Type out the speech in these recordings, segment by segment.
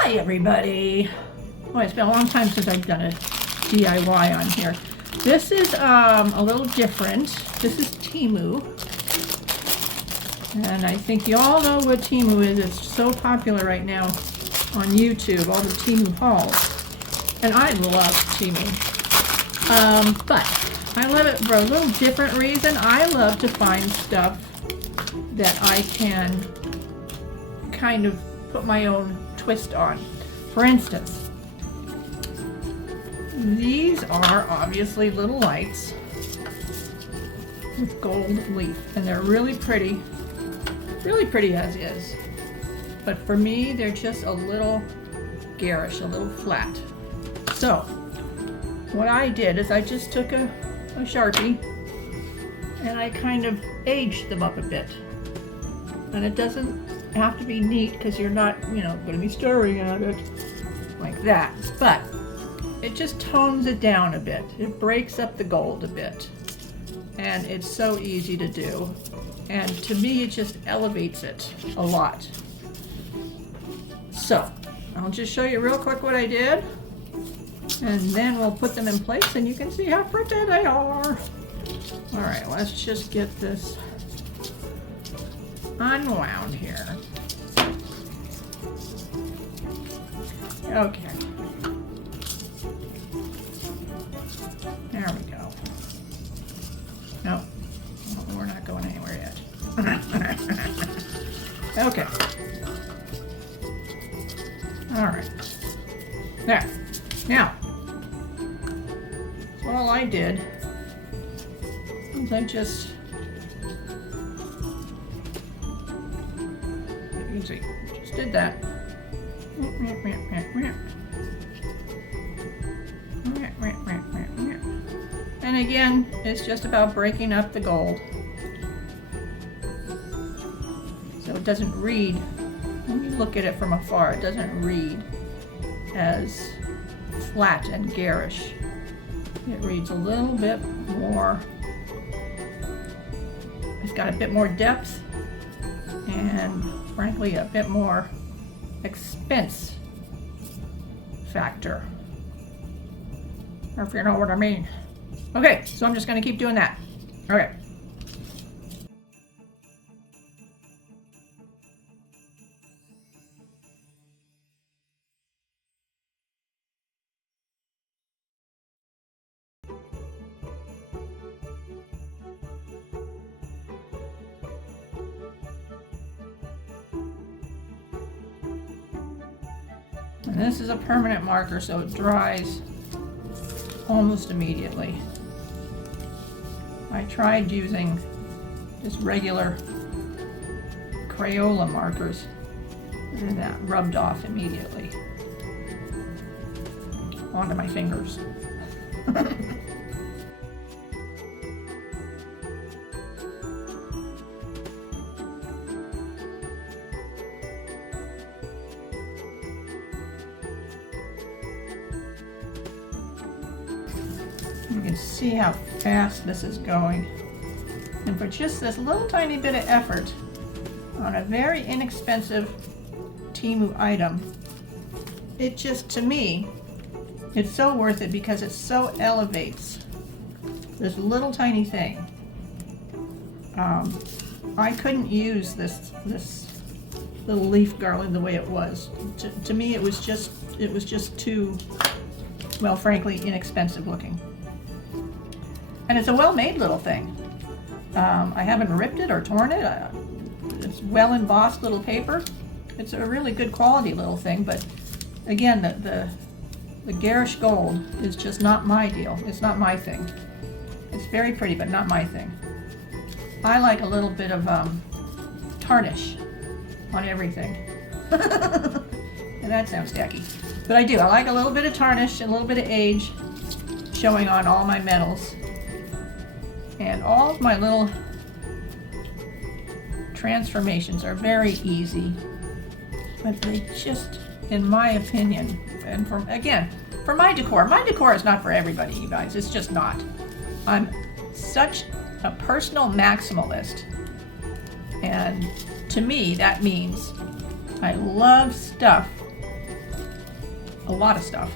Hi everybody. Oh, it's been a long time since I've done a DIY on here. This is a little different. This is Temu. And I think you all know what Temu is. It's so popular right now on YouTube, all the Temu hauls. And I love Temu. But I love it for a little different reason. I love to find stuff that I can kind of put my own twist on. For instance, these are obviously little lights with gold leaf, and they're really pretty as is. But for me, they're just a little garish, a little flat. So what I did is I just took a Sharpie and I kind of aged them up a bit. And it doesn't have to be neat because you're not, going to be staring at it like that. But it just tones it down a bit. It breaks up the gold a bit. And it's so easy to do. And to me, it just elevates it a lot. So I'll just show you real quick what I did. And then we'll put them in place and you can see how pretty they are. All right, let's just get this unwound here. Okay. There we go. No, we're not going anywhere yet. Okay. All right. There. Now, all I did was I just, you can see, just did that. And again, it's just about breaking up the gold. So it doesn't read, when you look at it from afar, it doesn't read as flat and garish. It reads a little bit more, it's got a bit more depth and frankly a bit more expense factor, or if you know what I mean. Okay, so I'm just going to keep doing that. Okay. And this is a permanent marker, so it dries almost immediately. I tried using just regular Crayola markers, and that rubbed off immediately onto my fingers. You can see how fast this is going. And for just this little tiny bit of effort on a very inexpensive Temu item, it just, to me, it's so worth it because it so elevates this little tiny thing. I couldn't use this little leaf garland the way it was. To me, it was just too, well, frankly, inexpensive looking. And it's a well-made little thing. I haven't ripped it or torn it. It's well embossed little paper. It's a really good quality little thing, but again, the garish gold is just not my deal. It's not my thing. It's very pretty, but not my thing. I like a little bit of tarnish on everything. And that sounds tacky, but I do. I like a little bit of tarnish and a little bit of age showing on all my metals. And all of my little transformations are very easy, but they just, in my opinion, and for my decor is not for everybody, you guys. It's just not. I'm such a personal maximalist, and to me that means I love stuff a lot of stuff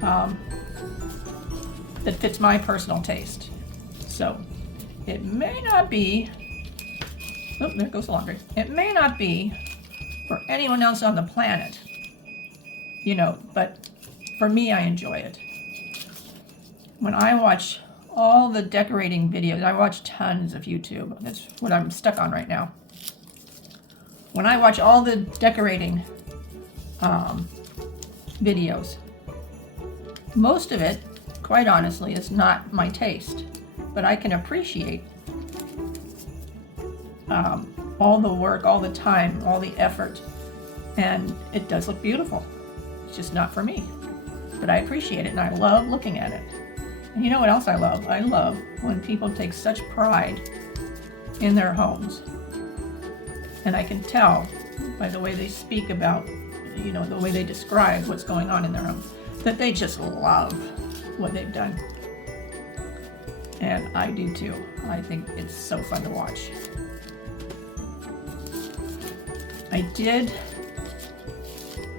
that fits my personal taste. So it may not be, oh, there goes the laundry. It may not be for anyone else on the planet, you know, but for me, I enjoy it. When I watch all the decorating videos, I watch tons of YouTube. That's what I'm stuck on right now. When I watch all the decorating videos, most of it, quite honestly, is not my taste, but I can appreciate all the work, all the time, all the effort, and it does look beautiful. It's just not for me, but I appreciate it and I love looking at it. And you know what else I love? I love when people take such pride in their homes. And I can tell by the way they speak about, you know, the way they describe what's going on in their home, that they just love what they've done. And I do too. I think it's so fun to watch. I did,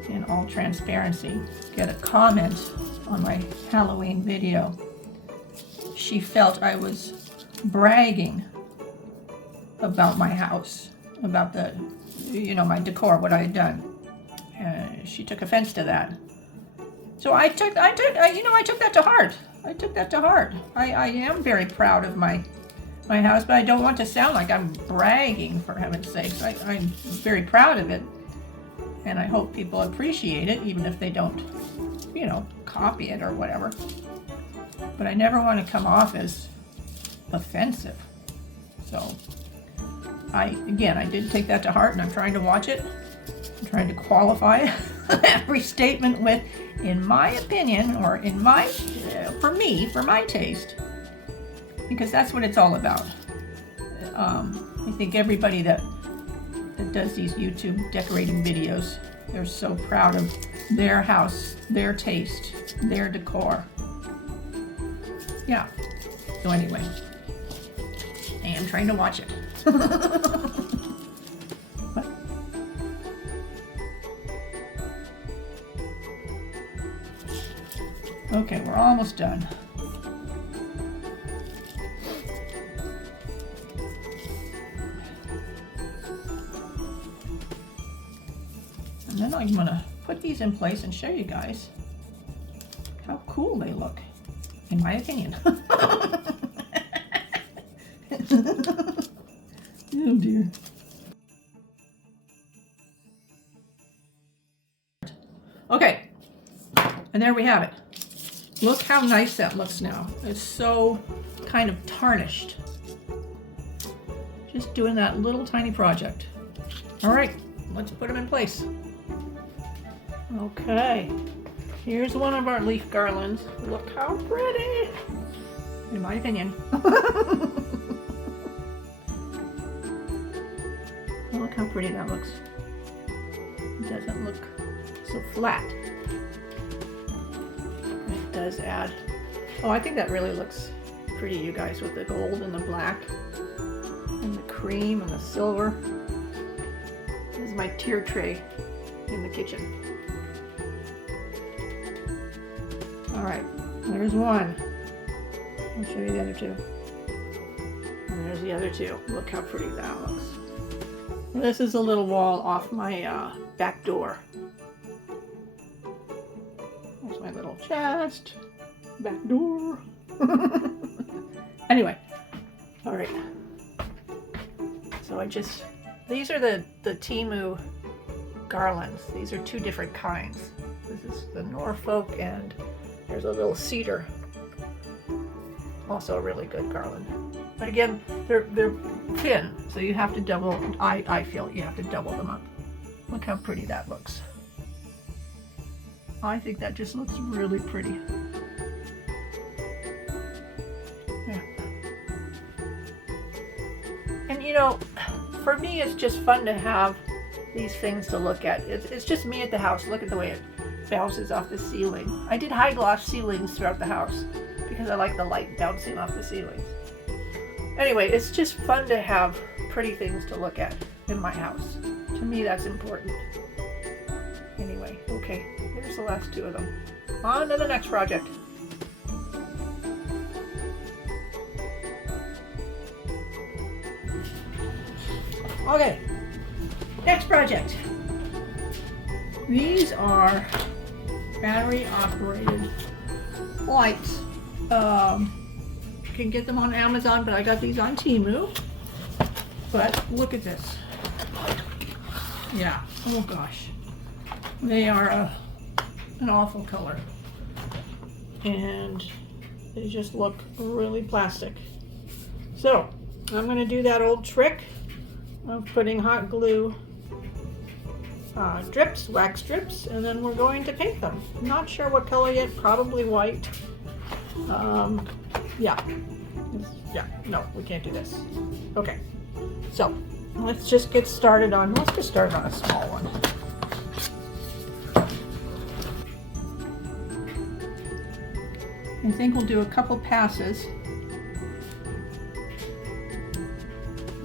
in all transparency, get a comment on my Halloween video. She felt I was bragging about my house, about the, you know, my decor, what I had done. She took offense to that. So I took that to heart. I took that to heart. I am very proud of my house, but I don't want to sound like I'm bragging, for heaven's sakes. I'm very proud of it, and I hope people appreciate it, even if they don't, you know, copy it or whatever. But I never want to come off as offensive. So I did take that to heart, and I'm trying to watch it. I'm trying to qualify every statement with, in my opinion, or in my, for me, for my taste, because that's what it's all about. I think everybody that does these YouTube decorating videos, they're so proud of their house, their taste, their decor. Yeah. So anyway, I am trying to watch it. Okay, we're almost done. And then I'm gonna put these in place and show you guys how cool they look, in my opinion. Oh dear. Okay, and there we have it. Look how nice that looks now. It's so kind of tarnished. Just doing that little tiny project. All right, let's put them in place. Okay, here's one of our leaf garlands. Look how pretty, in my opinion. Look how pretty that looks. It doesn't look so flat. It does add, oh, I think that really looks pretty, you guys, with the gold and the black and the cream and the silver. This is my tier tray in the kitchen. All right, there's one. I'll show you the other two. And there's the other two. Look how pretty that looks. This is a little wall off my back door. There's my little chest, back door. Anyway, all right. So these are the Temu garlands. These are two different kinds. This is the Norfolk, and there's a little cedar. Also a really good garland. But again, they're thin, so you have to double, I feel you have to double them up. Look how pretty that looks. I think that just looks really pretty. Yeah. And you know, for me it's just fun to have these things to look at. It's just me at the house. Look at the way it bounces off the ceiling. I did high gloss ceilings throughout the house because I like the light bouncing off the ceilings. Anyway, it's just fun to have pretty things to look at in my house. To me, that's important. Anyway, okay, Here's the last two of them. On to the next project. Okay, next project. These are battery operated lights. You can get them on Amazon, but I got these on Temu. But look at this. Yeah, oh gosh. They are an awful color. And they just look really plastic. So, I'm going to do that old trick of putting hot glue drips, wax strips, and then we're going to paint them. Not sure what color yet, probably white. Yeah, no, we can't do this. Okay, so let's just get started on, let's just start on a small one. I think we'll do a couple passes.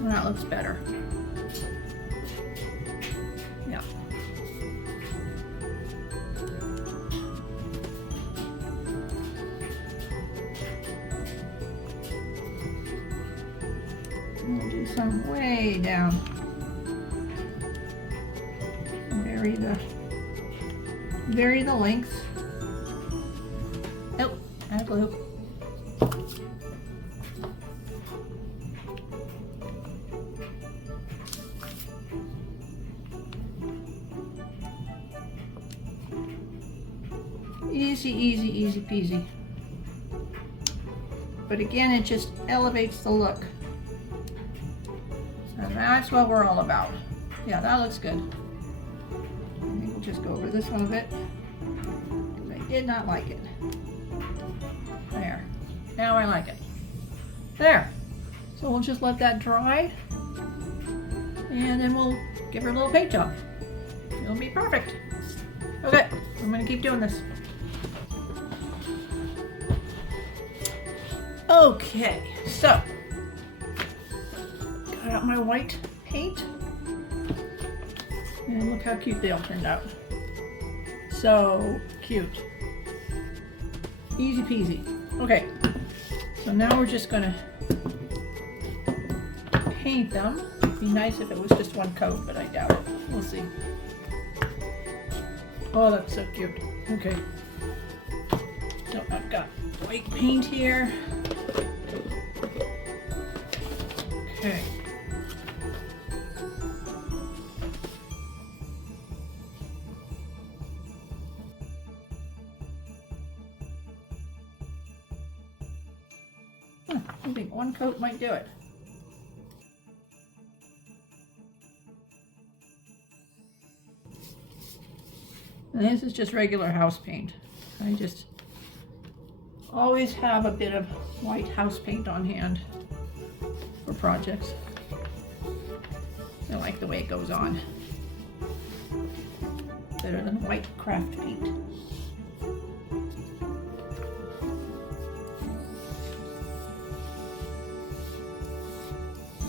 That looks better. Yeah. We'll do some way down. Vary the length. Oh, add glue. Easy peasy. But again, it just elevates the look. And that's what we're all about. Yeah, that looks good. I think we'll just go over this one a bit, because I did not like it. There. Now I like it. There. So we'll just let that dry, and then we'll give her a little paint job. It'll be perfect. Okay, I'm going to keep doing this. Okay, so got out my white paint, and look how cute they all turned out. So cute. Easy peasy. Okay, so now we're just gonna paint them. It'd be nice if it was just one coat, but I doubt it. We'll see. Oh, that's so cute. Okay, so I've got white paint here. Okay. I think one coat might do it. And this is just regular house paint. I just always have a bit of white house paint on hand for projects. I like the way it goes on. Better than white craft paint.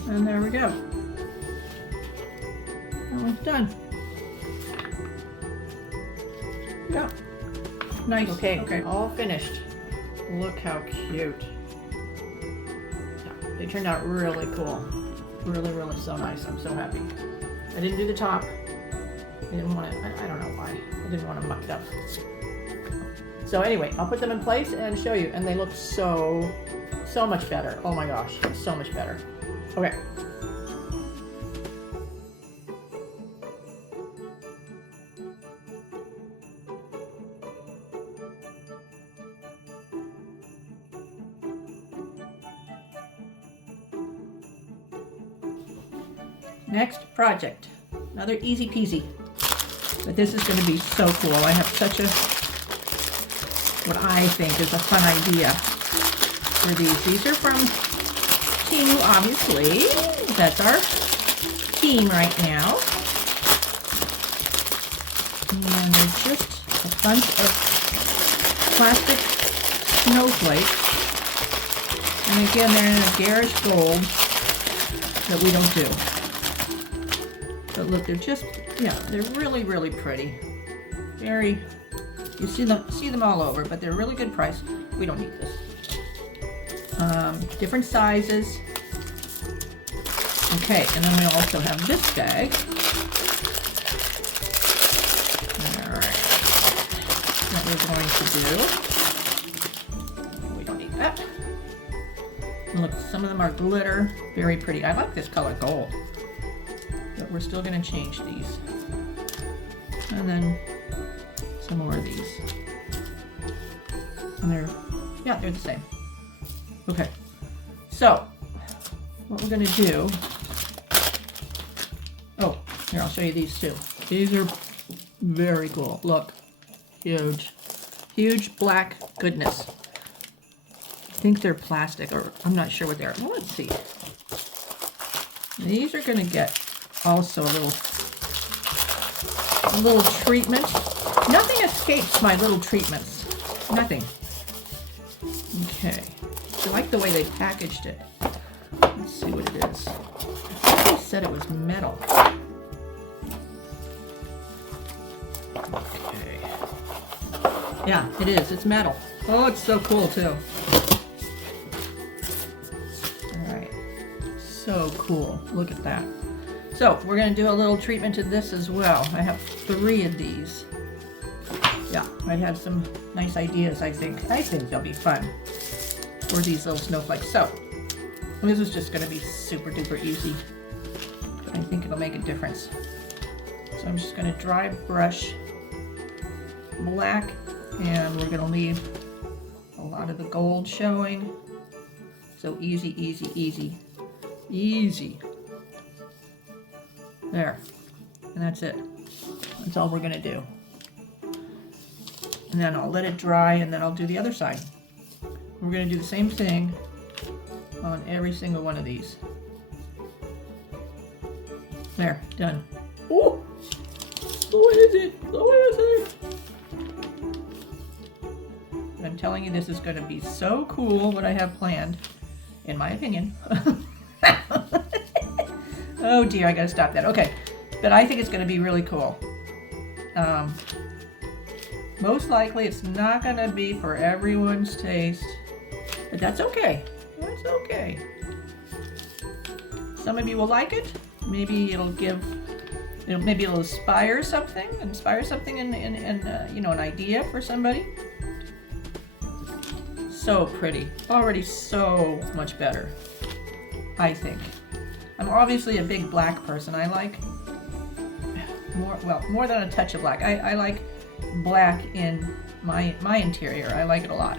And there we go. That one's done. Yeah. Nice. Okay, all finished. Look how cute. Yeah, they turned out really cool. Really so nice. I'm so happy. I didn't do the top. I didn't want to, I don't know why. I didn't want to muck it up. So anyway, I'll put them in place and show you. And they look so much better. Oh my gosh, so much better. Okay. Next project, another easy peasy, but this is going to be so cool. I have such a, what I think is a fun idea for these. These are from Temu, obviously. That's our team right now. And they're just a bunch of plastic snowflakes. And again, they're in a garish gold that we don't do. But look, they're just, yeah, they're really pretty. Very You see them all over, but they're a really good price. We don't need this. Different sizes. Okay, and then we also have this bag. Alright. What we're going to do. We don't need that. Look, some of them are glitter. Very pretty. I like this color gold. But we're still going to change these. And then some more of these. And they're the same. Okay. So, what we're going to do... Oh, here, I'll show you these too. These are very cool. Look. Huge. Huge black goodness. I think they're plastic, or I'm not sure what they are. Well, let's see. These are going to get also a little treatment. Nothing escapes my little treatments. Nothing. Okay. I like the way they packaged it. Let's see what it is. I think they said it was metal. Okay. Yeah, it is. It's metal. Oh, it's so cool too. Alright. So cool. Look at that. So, we're going to do a little treatment to this as well. I have 3 of these. Yeah, I have some nice ideas, I think. I think they'll be fun for these little snowflakes. So, this is just going to be super duper easy. But I think it'll make a difference. So I'm just going to dry brush black, and we're going to leave a lot of the gold showing. So easy, easy, easy. Easy. There. And that's it. That's all we're going to do. And then I'll let it dry, and then I'll do the other side. We're going to do the same thing on every single one of these. There, done. Oh! What is it? What is it? I'm telling you, this is going to be so cool, what I have planned, in my opinion. Oh dear, I gotta stop that. Okay, but I think it's going to be really cool. Most likely it's not going to be for everyone's taste, but that's okay. That's okay. Some of you will like it. Maybe maybe it'll inspire something and you know, an idea for somebody. So pretty. Already so much better, I think. I'm obviously a big black person. I like more than a touch of black. I like black in my interior. I like it a lot.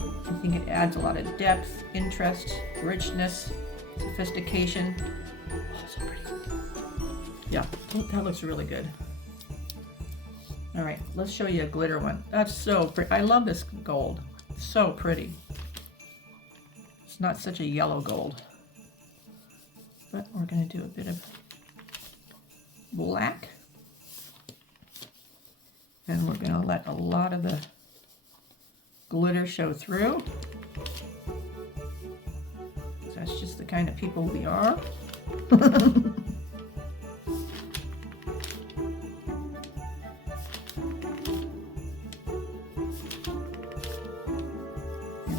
I think it adds a lot of depth, interest, richness, sophistication. Oh, so pretty. Yeah, that looks really good. All right, let's show you a glitter one. That's so pretty. I love this gold. It's so pretty. It's not such a yellow gold. But we're going to do a bit of black. And we're going to let a lot of the glitter show through. That's just the kind of people we are. And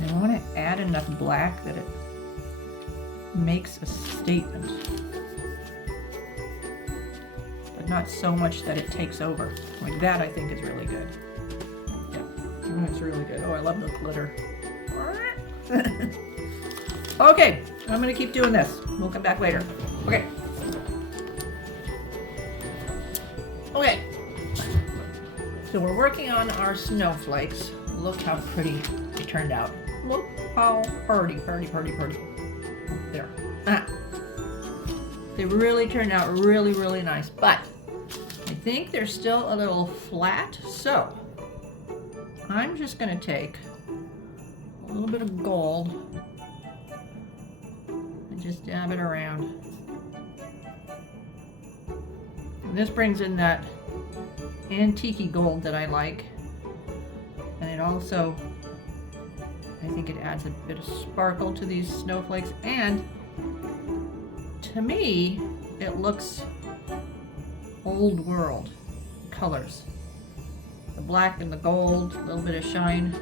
I want to add enough black that it makes a statement, but not so much that it takes over. Like that, I think is really good. Yeah, it's really good. Oh, I love the glitter. Okay, I'm gonna keep doing this. We'll come back later. Okay. Okay. So we're working on our snowflakes. Look how pretty it turned out. Look how pretty. There. They really turned out really, really nice, but I think they're still a little flat, so I'm just going to take a little bit of gold and just dab it around. And this brings in that antique-y gold that I like, and it also, I think it adds a bit of sparkle to these snowflakes, and to me, it looks old world colors. The black and the gold, a little bit of shine.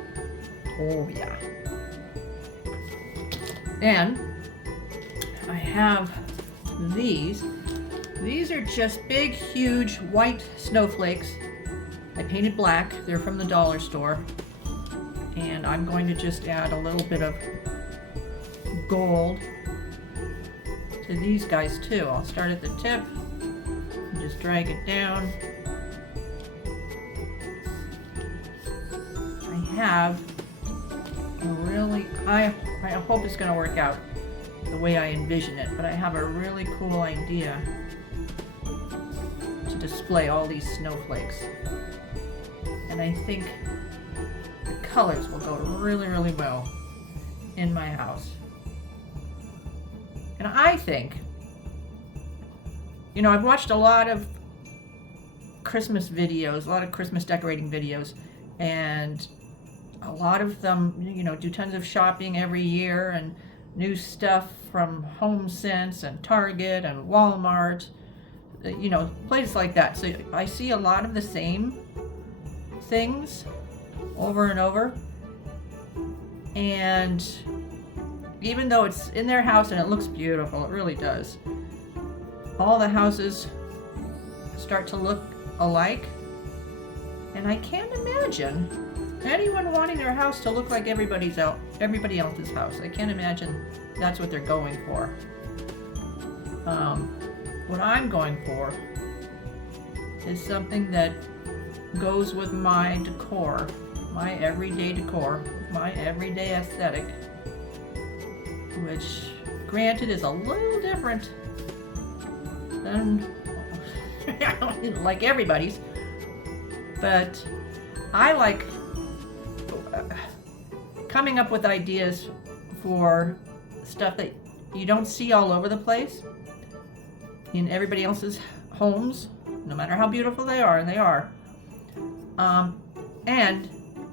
Oh yeah. Then I have these. These are just big, huge white snowflakes. I painted black. They're from the dollar store. And I'm going to just add a little bit of gold to these guys too. I'll start at the tip and just drag it down. I have a really, I hope it's going to work out the way I envision it, but I have a really cool idea to display all these snowflakes. And I think the colors will go really, really well in my house. And I think, you know, I've watched a lot of Christmas videos, a lot of Christmas decorating videos, and a lot of them, you know, do tons of shopping every year and new stuff from HomeSense and Target and Walmart, you know, places like that. So I see a lot of the same things over and over. And even though it's in their house and it looks beautiful, it really does, all the houses start to look alike. And I can't imagine anyone wanting their house to look like everybody else's house. I can't imagine that's what they're going for. What I'm going for is something that goes with my decor, my everyday decor, my everyday aesthetic, which granted is a little different than like everybody's, but I like coming up with ideas for stuff that you don't see all over the place in everybody else's homes, no matter how beautiful they are, and they are, and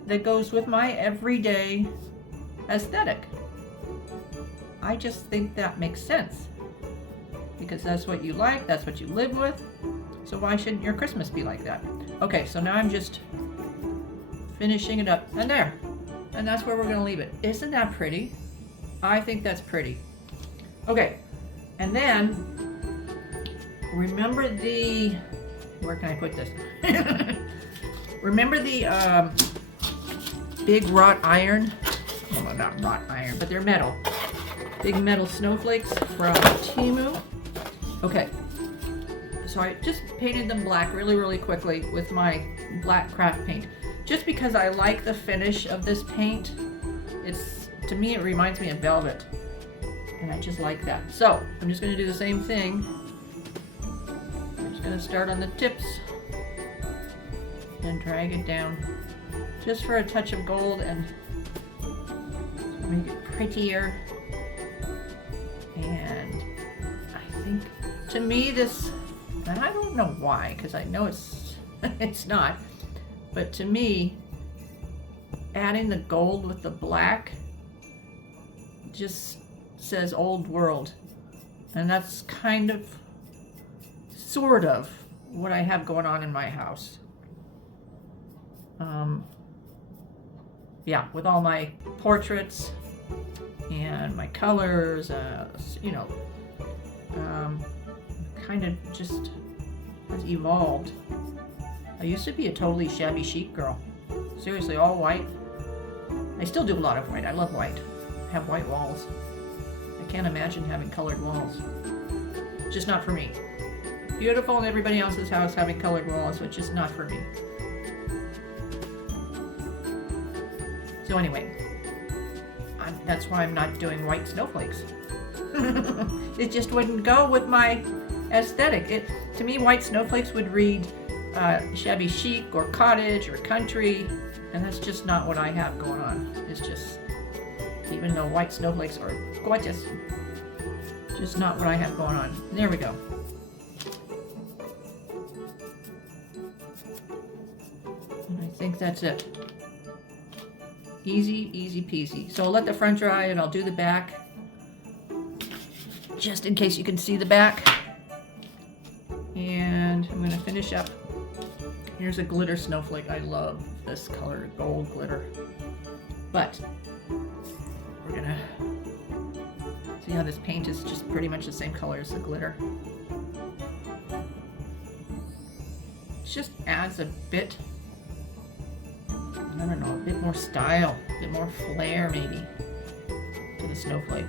that goes with my everyday aesthetic. I just think that makes sense, because that's what you like, that's what you live with, so why shouldn't your Christmas be like that? Okay, so now I'm just finishing it up, and there, and that's where we're going to leave it. Isn't that pretty? I think that's pretty. Okay, and then remember the, where can I put this? Remember the big wrought iron, well, not wrought iron, but they're metal, big metal snowflakes from Temu. Okay, so I just painted them black really, really quickly with my black craft paint, just because I like the finish of this paint. It's, to me, it reminds me of velvet, and I just like that. So I'm just going to do the same thing. I'm just going to start on the tips and drag it down just for a touch of gold and make it prettier. And I think, to me, this, and I don't know why, because I know it's it's not, but to me, adding the gold with the black just says old world, and that's kind of, sort of, what I have going on in my house. Yeah, with all my portraits and my colors, you know, kind of just has evolved. I used to be a totally shabby chic girl. Seriously, all white. I still do a lot of white. I love white. I have white walls. I can't imagine having colored walls. Just not for me. Beautiful in everybody else's house having colored walls, but just not for me. So anyway, that's why I'm not doing white snowflakes. It just wouldn't go with my aesthetic. To me, white snowflakes would read shabby chic or cottage or country, and that's just not what I have going on. It's just, even though white snowflakes are gorgeous, just not what I have going on. There we go. And I think that's it. Easy, easy peasy. So I'll let the front dry and I'll do the back, just in case you can see the back. And I'm going to finish up Here's a glitter snowflake. I love this color, gold glitter. But we're gonna see how this paint is just pretty much the same color as the glitter. It just adds a bit, I don't know, a bit more style, a bit more flair maybe to the snowflake.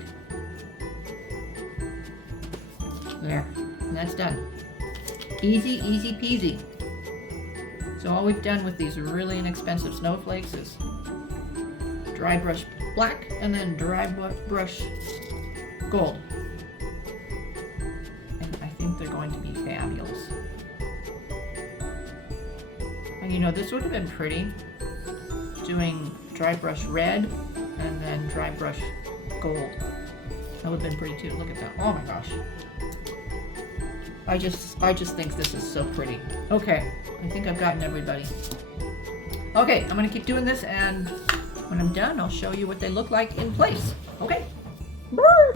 There, and that's done. Easy, easy peasy. So all we've done with these really inexpensive snowflakes is dry brush black and then dry brush gold. And I think they're going to be fabulous. And you know, this would have been pretty doing dry brush red and then dry brush gold. That would have been pretty too. Look at that. Oh my gosh. I just think this is so pretty. Okay, I think I've gotten everybody. Okay, I'm gonna keep doing this, and when I'm done, I'll show you what they look like in place. Okay.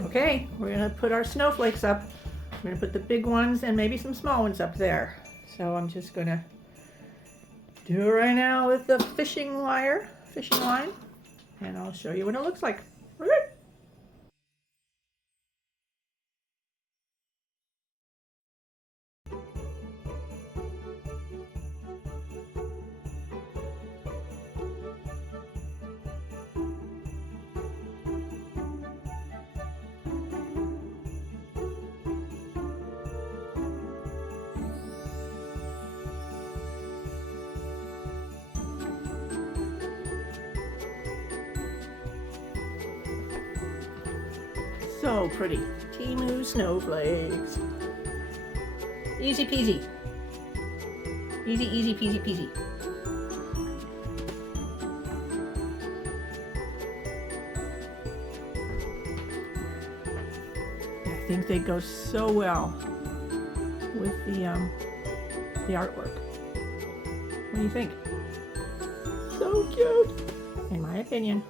Okay, we're gonna put our snowflakes up. I'm gonna put the big ones and maybe some small ones up there. So I'm just gonna do it right now with the fishing line, and I'll show you what it looks like. Okay. So pretty. Temu snowflakes. Easy peasy. Easy, easy peasy peasy. I think they go so well with the artwork. What do you think? So cute, in my opinion.